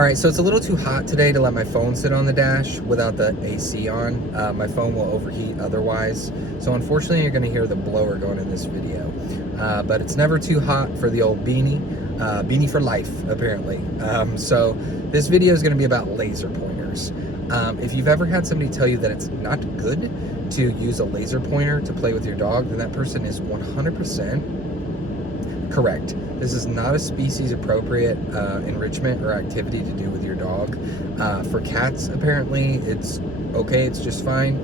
Alright, so it's a little too hot today to let my phone sit on the dash without the AC on. My phone will overheat otherwise. So unfortunately you're going to hear the blower going in this video. But it's never too hot for the old beanie. Beanie for life, apparently. So this video is going to be about laser pointers. If you've ever had somebody tell you that it's not good to use a laser pointer to play with your dog, then that person is 100% correct. This is not a species appropriate enrichment or activity to do with your dog. For cats, apparently, it's okay, it's just fine.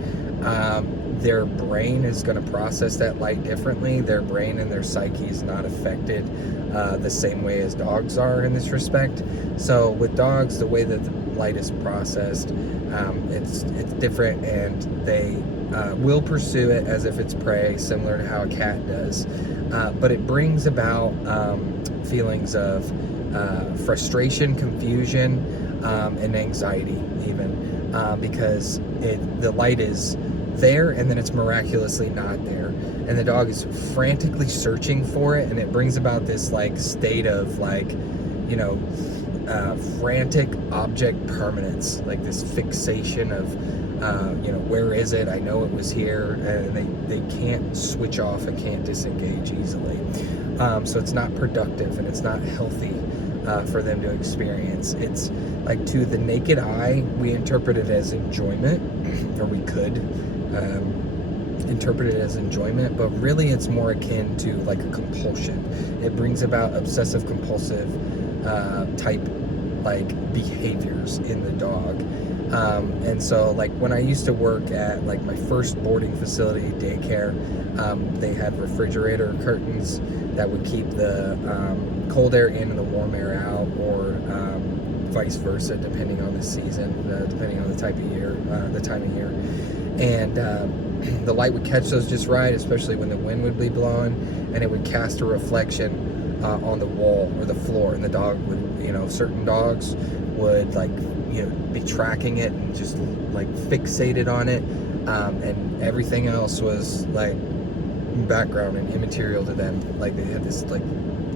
Their brain is going to process that light differently. Their brain and their psyche is not affected the same way as dogs are in this respect. So with dogs, the way that the light is processed, it's different, and they will pursue it as if it's prey, similar to how a cat does. But it brings about feelings of frustration, confusion, and anxiety even, because the light is there and then it's miraculously not there. And the dog is frantically searching for it, and it brings about this like state of like, you know, frantic object permanence, like this fixation of, you know, where is it? I know it was here, and they can't switch off and can't disengage easily. So it's not productive and it's not healthy for them to experience. It's like, to the naked eye, we interpret it as enjoyment, or we could interpret it as enjoyment, but really it's more akin to like a compulsion. It brings about obsessive compulsive type like behaviors in the dog. And so like when I used to work at like my first boarding facility, daycare, they had refrigerator curtains that would keep the cold air in and the warm air out, or vice versa, depending on the season, depending on the type of year, the time of year. And the light would catch those just right, especially when the wind would be blowing, and it would cast a reflection on the wall or the floor, and the dog would, you know, certain dogs would like, you know, be tracking it and just like fixated on it, and everything else was like background and immaterial to them. Like they had this like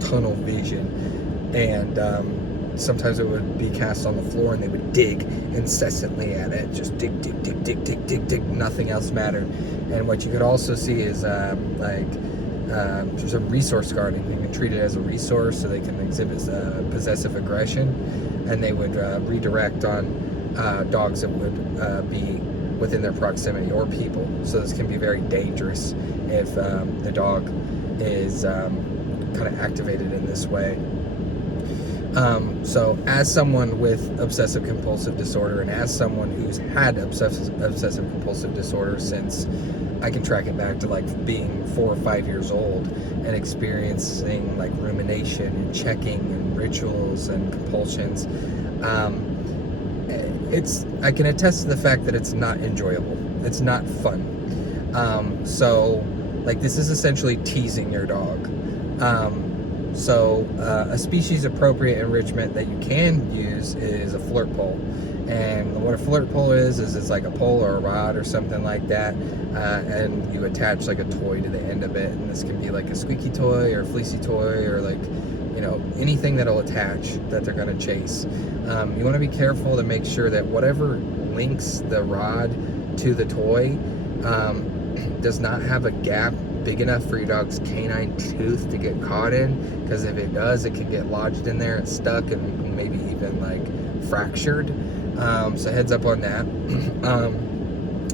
tunnel vision, and sometimes it would be cast on the floor and they would dig incessantly at it, just dig, dig, dig, dig, dig, dig, dig, nothing else mattered. And what you could also see is some resource guarding. They can treat it as a resource, so they can exhibit possessive aggression, and they would redirect on dogs that would be within their proximity, or people. So this can be very dangerous if the dog is kind of activated in this way. So as someone with obsessive compulsive disorder, and as someone who's had obsessive compulsive disorder since, I can track it back to like being 4 or 5 years old, and experiencing like rumination and checking and rituals and compulsions, I can attest to the fact that it's not enjoyable. It's not fun. So like, this is essentially teasing your dog. So a species appropriate enrichment that you can use is a flirt pole. And what a flirt pole is it's like a pole or a rod or something like that, and you attach like a toy to the end of it, and this can be like a squeaky toy or a fleecy toy, or like, you know, anything that'll attach that they're going to chase. You want to be careful to make sure that whatever links the rod to the toy does not have a gap big enough for your dog's canine tooth to get caught in, because if it does, it can get lodged in there and stuck, and maybe even like fractured. So heads up on that.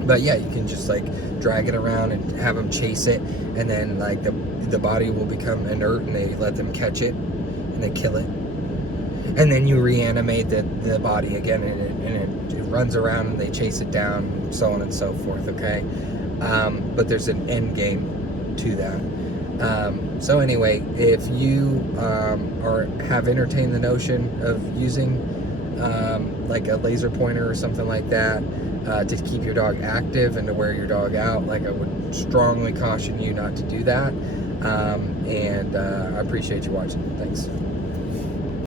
But yeah, you can just like drag it around and have them chase it, and then like the body will become inert, and they let them catch it and they kill it, and then you reanimate the body again, and it runs around and they chase it down, and so on and so forth. Okay. But there's an end game to that. So anyway, if you have entertained the notion of using like a laser pointer or something like that to keep your dog active and to wear your dog out, like, I would strongly caution you not to do that. And I appreciate you watching. Thanks.